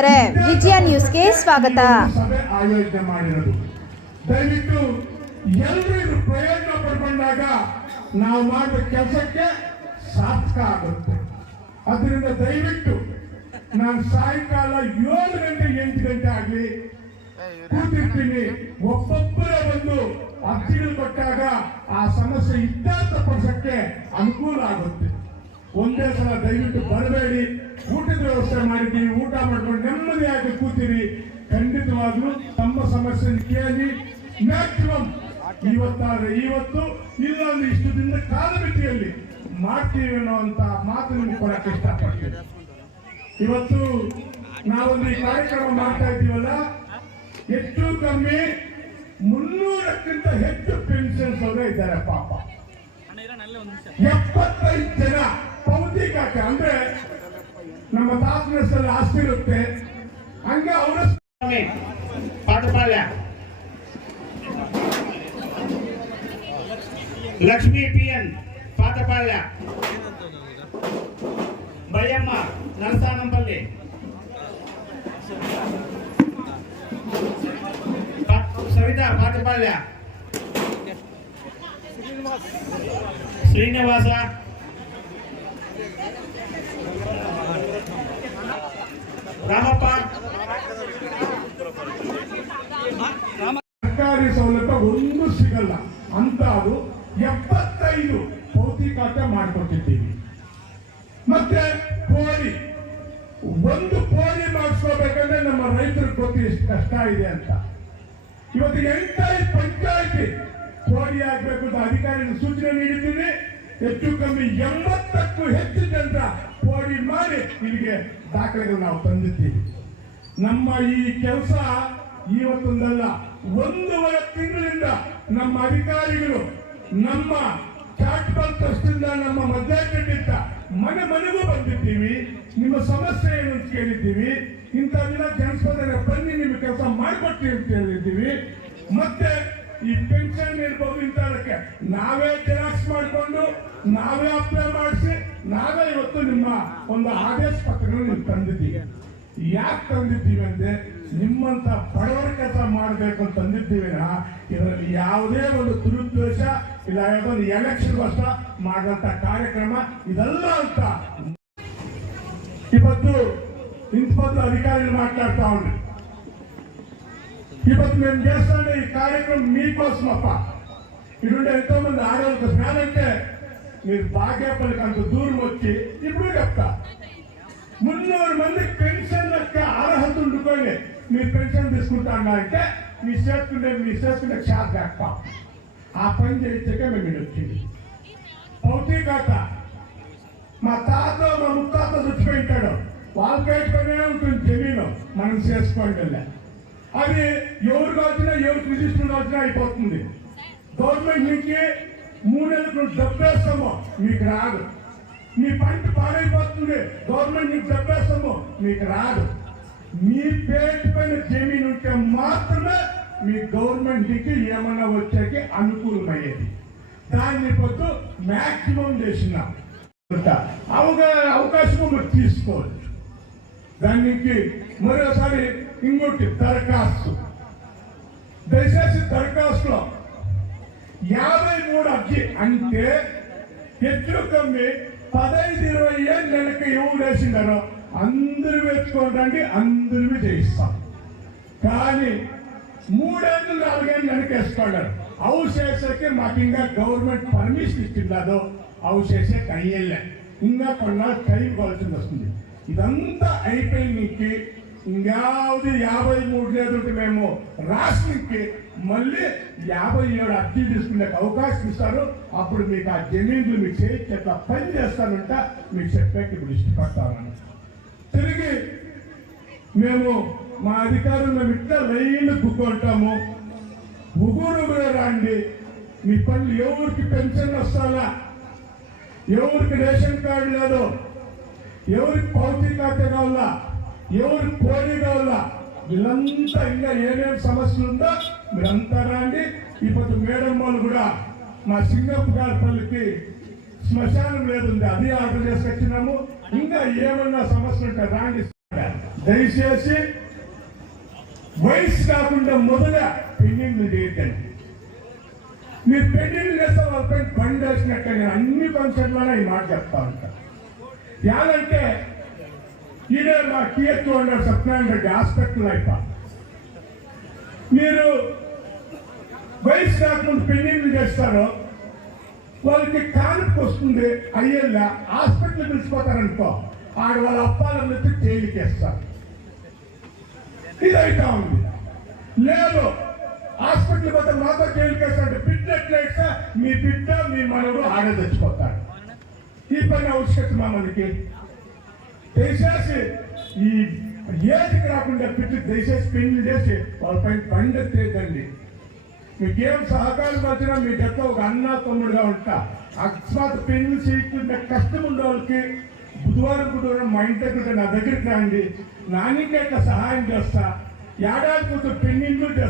ವೀಕ್ಷಕರೇ, ವಿಜಯ ನ್ಯೂಸ್ಗೆ ಸ್ವಾಗತ. ಆಯೋಜನೆ ಮಾಡಿರೋದು ದಯವಿಟ್ಟು ಎಲ್ಲರೂ ಪ್ರಯೋಜನ ಪಡ್ಕೊಂಡಾಗ ನಾವು ಮಾಡುವ ಕೆಲಸಕ್ಕೆ ಸಾರ್ಥಕ ಆಗುತ್ತೆ. ಅದರಿಂದ ದಯವಿಟ್ಟು ನಾನು ಸಾಯಂಕಾಲ 7 ಗಂಟೆ 8 ಗಂಟೆ ಆಗಲಿ ಕೂತಿರ್ತೀನಿ. ಒಬ್ಬೊಬ್ಬರೇ ಬಂದು ಅರ್ಜಿಗಳು ಕೊಟ್ಟಾಗ ಆ ಸಮಸ್ಯೆ ಇತ್ಯರ್ಥಪಡಿಸಕ್ಕೆ ಅನುಕೂಲ ಆಗುತ್ತೆ. ಒಂದೇ ಸಲ ದಯವಿಟ್ಟು ಬರಬೇಡಿ. ಊಟದ ವ್ಯವಸ್ಥೆ ಮಾಡಿದ್ದೀವಿ, ಊಟ ಮಾಡ್ಕೊಂಡು ನೆಮ್ಮದಿಯಾಗಿ ಕೂತಿರಿ. ಖಂಡಿತವಾಗ್ಲೂ ತಮ್ಮ ಸಮಸ್ಯೆ ಕೇಳಿ ಮ್ಯಾಕ್ಸಿಮಮ್ ಇವತ್ತಾದ್ರೆ ಇವತ್ತು, ಇಲ್ಲೊಂದು ಇಷ್ಟು ದಿನದ ಕಾಲಮಿತಿಯಲ್ಲಿ ಮಾಡ್ತೀವಿ ಅನ್ನೋಂತ ಮಾತು ನಿಮ್ಗೆ ಕೊಡಕ್ಕೆ ಇಷ್ಟಪಡ್ತೀವಿ. ಇವತ್ತು ನಾವೊಂದು ಈ ಕಾರ್ಯಕ್ರಮ ಮಾಡ್ತಾ ಇದ್ದೀವಲ್ಲ, ಹೆಚ್ಚು ಕಮ್ಮಿ 300ಕ್ಕಿಂತ ಹೆಚ್ಚು ಪೆನ್ಷನ್ಸ್ ಅವರು ಇದ್ದಾರೆ. ಪಾಪ 75 ಜನ ಪೌತಿಕಾಕ ಅಂದ್ರೆ ನಮ್ಮ ತಾತನ ಹೆಸರಲ್ಲಿ ಆಸ್ತಿ ಇರುತ್ತೆ. ಹಂಗ ಅವರ ಪಾಠಪಾಳ್ಯ ಲಕ್ಷ್ಮೀ PN ಪಾಠಪಾಳ್ಯ, ಬಯ್ಯಮ್ಮ ನರಸಾನಂಪಲ್ಲಿ, ಸವಿತಾ ಪಾಠಪಾಳ್ಯ, ಶ್ರೀನಿವಾಸ, ರಾಮಪ್ಪ. ಸರ್ಕಾರಿ ಸೌಲಭ್ಯ ಒಂದು ಸಿಗಲ್ಲ ಅಂತ ಅದು 75 ಭೌತಿಕಾಟ ಮಾಡಿಕೊಟ್ಟಿದ್ದೀವಿ. ಮತ್ತೆ ಪೋಲಿ, ಒಂದು ಪೋಲಿ ಮಾಡಿಸ್ಕೋಬೇಕಂದ್ರೆ ನಮ್ಮ ರೈತರಿಗೆ ಗೊತ್ತು ಎಷ್ಟು ಕಷ್ಟ ಇದೆ ಅಂತ. ಇವತ್ತು 8 ಪಂಚಾಯತಿ ಪೋಲಿ ಆಗ್ಬೇಕು ಅಂತ ಅಧಿಕಾರಿಗಳು ಸೂಚನೆ ನೀಡಿದ್ದೀವಿ. ಹೆಚ್ಚು ಕಮ್ಮಿ 80ಕ್ಕೂ ಹೆಚ್ಚು ಜನರ ಪೋಲಿ ಮಾಡಿ ಇಲ್ಲಿಗೆ ದಾಖಲೆಗಳು ನಾವು ತಂದಿದ್ದೀವಿ. ನಮ್ಮ ಈ ಕೆಲಸ ಇವತ್ತೊಂದಲ್ಲ, 1.5 ತಿಂಗಳಿಂದ ನಮ್ಮ ಅಧಿಕಾರಿಗಳು ನಮ್ಮ ಚಾರಿಟಬಲ್ ಟ್ರಸ್ಟ್ ಇಂದ ನಮ್ಮ ಮಧ್ಯಾಹ್ನದಿಂದ ಮನೆ ಮನೆಗೂ ಬಂದಿದ್ದೀವಿ. ನಿಮ್ಮ ಸಮಸ್ಯೆ ಏನು ಅಂತ ಕೇಳಿದ್ದೀವಿ. ಇಂಥ ದಿನ ಜನಸ್ಪಂದನೆ ಬನ್ನಿ, ನಿಮ್ಮ ಕೆಲಸ ಮಾಡಿಕೊಡ್ತೀವಿ ಅಂತ ಹೇಳಿದ್ದೀವಿ. ಮತ್ತೆ ಈ ಪೆನ್ಷನ್ ಇರ್ಬೋದು, ಇಂಥದಕ್ಕೆ ನಾವೇ ಜೆರಾಕ್ಸ್ ಮಾಡಿಕೊಂಡು ನಾವೇ ಅಪ್ಲೈ ಮಾಡಿಸಿ ನಾವೇ ಇವತ್ತು ನಿಮ್ಮ ಒಂದು ಆದೇಶ ಪತ್ರಗಳು ನೀವು ತಂದಿದ್ದೀವಿ. ಯಾಕೆ ತಂದಿದ್ದೀವಿ ಅಂದ್ರೆ ನಿಮ್ಮಂತ ಬಡವರ ಕೆಲಸ ಮಾಡಬೇಕು ಅಂತ ತಂದಿದ್ದೀವಿ. ಇದರಲ್ಲಿ ಯಾವುದೇ ಒಂದು ದುರುದ್ದೇಶ ಇಲ್ಲ, ಯಾವುದೊಂದು ಎಲೆಕ್ಷನ್ಗೋಸ್ಕರ ಮಾಡುವಂತ ಕಾರ್ಯಕ್ರಮ ಇದಲ್ಲ ಅಂತ ಇವತ್ತು ಇಂಥದ್ದು ಅಧಿಕಾರಿಗಳು ಮಾತಾಡ್ತಾ ಉಂಟು. ಇವತ್ತು మేము చేస్తాంటే ఈ కార్యక్రమం మీకోసమప్ప. ఇటువంటి ఎంతో మంది ఆడవాళ్ళకి స్నానంటే మీరు బాగేపల్లికి అంత దూరం వచ్చి ఇప్పుడు చెప్తా, 300 మంది పెన్షన్ లెక్క అర్హత ఉండుకొని మీరు పెన్షన్ తీసుకుంటా అంటే మీ చేసుకునే ఛార్జ్ చేస్తాం. ఆ పని చేయించాక మేము వచ్చింది. భౌతికత మా తాత మా ముత్తాత చచ్చిపోయింటాడు, వాళ్ళకైతే ఉంటుంది జమీను, మనం చేసుకోండి. అది ఎవరికి వచ్చినా ఎవరికి రిజిస్టర్ వచ్చినా అయిపోతుంది. గవర్నమెంట్ నుంచి 3 నెలలకు డబ్బేస్తామో మీకు రాదు. మీ పంట పాడైపోతుంది, గవర్నమెంట్ మీకు డబ్బేస్తామో మీకు రాదు. మీ పేరు పైన జమీన్ ఉంటే మాత్రమే మీ గవర్నమెంట్ కి ఏమన్నా వచ్చేకి అనుకూలమయ్యేది. దాన్ని పొద్దు మ్యాక్సిమం చేసిన అవకాశం మీరు తీసుకోవచ్చు. దానికి మరోసారి ఇంకోటి దరఖాస్తు, దయచేసి దరఖాస్తులో 53 అర్జీ అంటే ಹೆಚ್ಚು కమ్మి 15-20 ఏళ్ళ నెలకి ఎవరు వేసిండారో అందరూ వెతుకోండి, అందరూ చేయిస్తాం. కానీ 3 ఏళ్ళు 4 ఏళ్ళు వెనకేసుకున్నారు. అవు చేసేకి మాకు ఇంకా గవర్నమెంట్ పర్మిషన్ ఇచ్చిందో అవు చేసే అయ్యేళ్ళే, ఇంకా కొన్నాళ్ళు టైం కావాల్సింది వస్తుంది. ఇదంతా అయిపోయినకి ఇంకాவது 53 లేదంటే మేము రాష్ట్రానికి మళ్ళీ 57 అర్జీ తీసుకునే అవకాశం ఇస్తారు. అప్పుడు మీకు ఆ జమీన్లు మీకు చేయించి ఎట్లా పని చేస్తానంట మీకు చెప్పాక ఇప్పుడు ఇష్టపడతామని. తిరిగి మేము మా అధికారులు మేము ఇట్లా లైన్లు కూకుంటాము. ముగ్గురు రండి, మీ పనులు ఎవరికి పెన్షన్ వస్తాలా, ఎవరికి రేషన్ కార్డు లేదు, ఎవరికి భౌతికత కావాలా, ఎవరికి పోటీ కావాలా, వీళ్ళంతా ఇంకా ఏమేమి సమస్యలు ఉందో మీరంతా రండి. ఇప్పుడు మేడం వాళ్ళు కూడా మా సింగప్ప గారిపల్లికి శ్మశానం లేదు, అది ఆర్డర్ చేసి వచ్చినాము. ఇంకా ఏమన్నా సమస్యలు ఉంటే రాండి. దయచేసి వయసు కాకుండా మొదట పెళ్లిళ్ళు చేయకండి. మీరు పెళ్లిళ్ళు చేస్తే వాళ్ళపై బండి వేసినట్టే నేను అన్ని ఫంక్షన్లోనే ఈ మాట చెప్తా ఉంటా. యాదంటే ఇదే మా కియర్ 200 సత్యనారాయణ రెడ్డి హాస్పిటల్ అయిపో మీరు వయసు కాకుండా పెళ్లిళ్ళు చేస్తారో వాళ్ళకి కానుక వస్తుంది అయ్యేలా హాస్పిటల్ పిలిచిపోతారనుకో ఆడ వాళ్ళ అప్పాలన్నిటి తేలికేస్తారు. ఇదైతా ఉంది. లేదు హాస్పిటల్ పోతే మాతో తేలికేస్తాడు బిడ్డట్లయితే మీ బిడ్డ మీ మనవుడు ఆడే తెచ్చిపోతాడు. ఈ పని అవసరం మా మనకి దయచేసి ఈ ఏజ్కి రాకుండా బిడ్డ దయచేసి పెళ్లి చేసి వాళ్ళపై బండి తేకండి. మీకేం సహకారం వచ్చినా మీ దగ్గర ఒక అన్న తమ్ముడుగా ఉంటా. అకస్మాత్ పెళ్లి చేయకుండా కష్టం ఉండే వాళ్ళకి బుధవారం మా ఇంటి దగ్గర నా దగ్గరికి రండి. నాన్నకి అట్లా సహాయం చేస్తా. ఏడాది కొంచెం పెళ్లిళ్ళు చేస్తా.